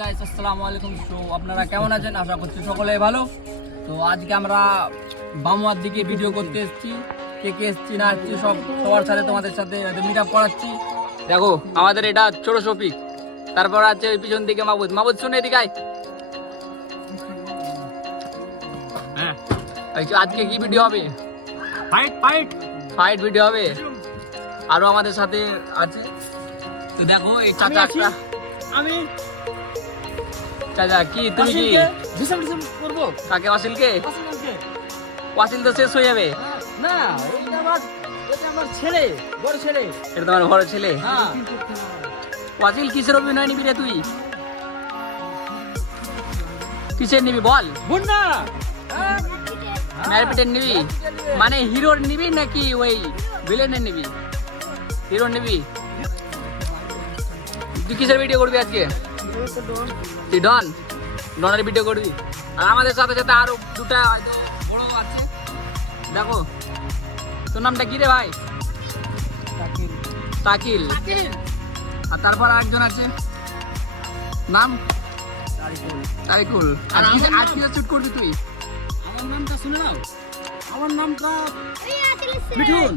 Guys আসসালামু আলাইকুম। তো আপনারা কেমন আছেন? আশা করছি সকলেই ভালো। তো আজকে আমরা বামুয়ার দিকে ভিডিও করতে এসেছি। কে কে এসেছি না এসেছি সবার সাথে তোমাদের সাথে মিট আপ করাচ্ছি। দেখো আমাদের এটা ছোট শফিক, তারপর আছে ওই পিছন দিকে মাহবুদ শুনে এদিকে আয়। হ্যাঁ আজকে কি ভিডিও হবে? ফাইট ভিডিও হবে। আরো আমাদের সাথে আছে, তো দেখো এই চাচা একটা। আমি চাচা কি তুমি কি করব কাকে? ওয়াসিলকে? ওয়াসিল তো শেষ হয়ে যাবে না, এটা আমার ছেলে, বড় ছেলে। এটা তোমার বড় ছেলে? হ্যাঁ। ওয়াসিল কিসের অভিনয় নিবি রে তুই? কিসের নিবি বল? বুন্না ম্যারপিটের নিবি? মানে হিরোর নিবি নাকি ওই ভিলেনের নিবি? হিরোর নিবি? তুই কিসের ভিডিও করবি আজকে? তুই ডনের ভিডিও করবি। আর আমাদের সাথে সাথে আরো দুটা হয়তো বড় আছে। দেখো তোর নামটা কি রে ভাই? তাকিল। আর তারপর আরেকজন আছে, নাম তারিকুল। আর কিসে শুট করবি তুই? আমার নামটা শুনে নাও, আমার নামটা মিঠুন।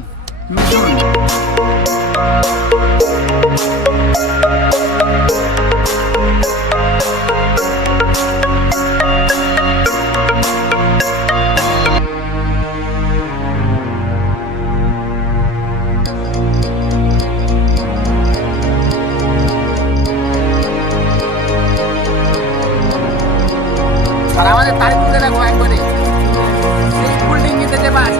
আর আমাদের তারিকুলকে দেখো একবারে ফুল ডিঙ্গি যেতে পার।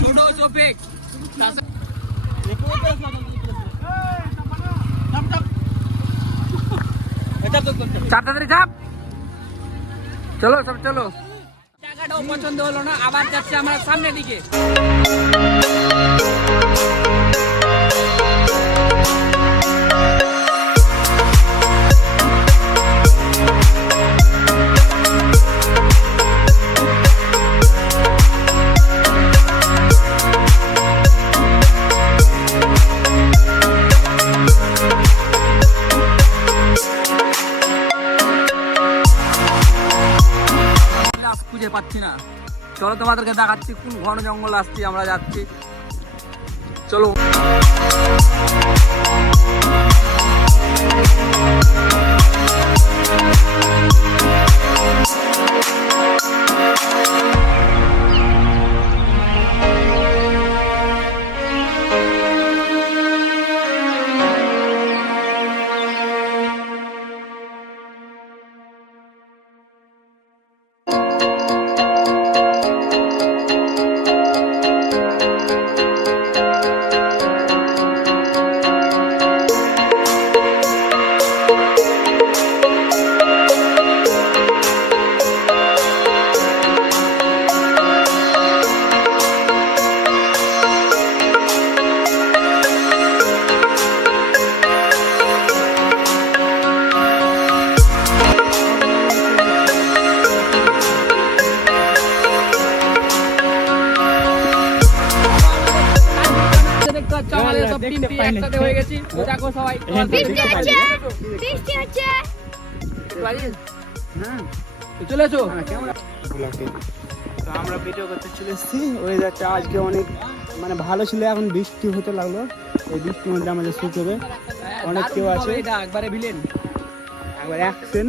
ছোট শফিক চারটা ধরে চাপ। চলো সব চলো। জায়গাটাও পছন্দ হলো না, আবার যাচ্ছে আমরা সামনের দিকে। খুঁজে পাচ্ছি না, চলো তোমাদেরকে দেখাচ্ছি কোন ঘন জঙ্গল আসছি আমরা যাচ্ছি। চলো একসাথে হয়ে গেছি। দেখো সবাই চলে এসো। তো আমরা ভিডিও করতে চলে এসেছি। ওয়েদারটা আজকে অনেক মানে ভালো ছিল, এখন বৃষ্টি হতে লাগলো। এই বৃষ্টির মধ্যে আমাদের শুট হবে। অনেক কেউ আছে, এটা একবারে ভিলেন, একবার অ্যাকশন।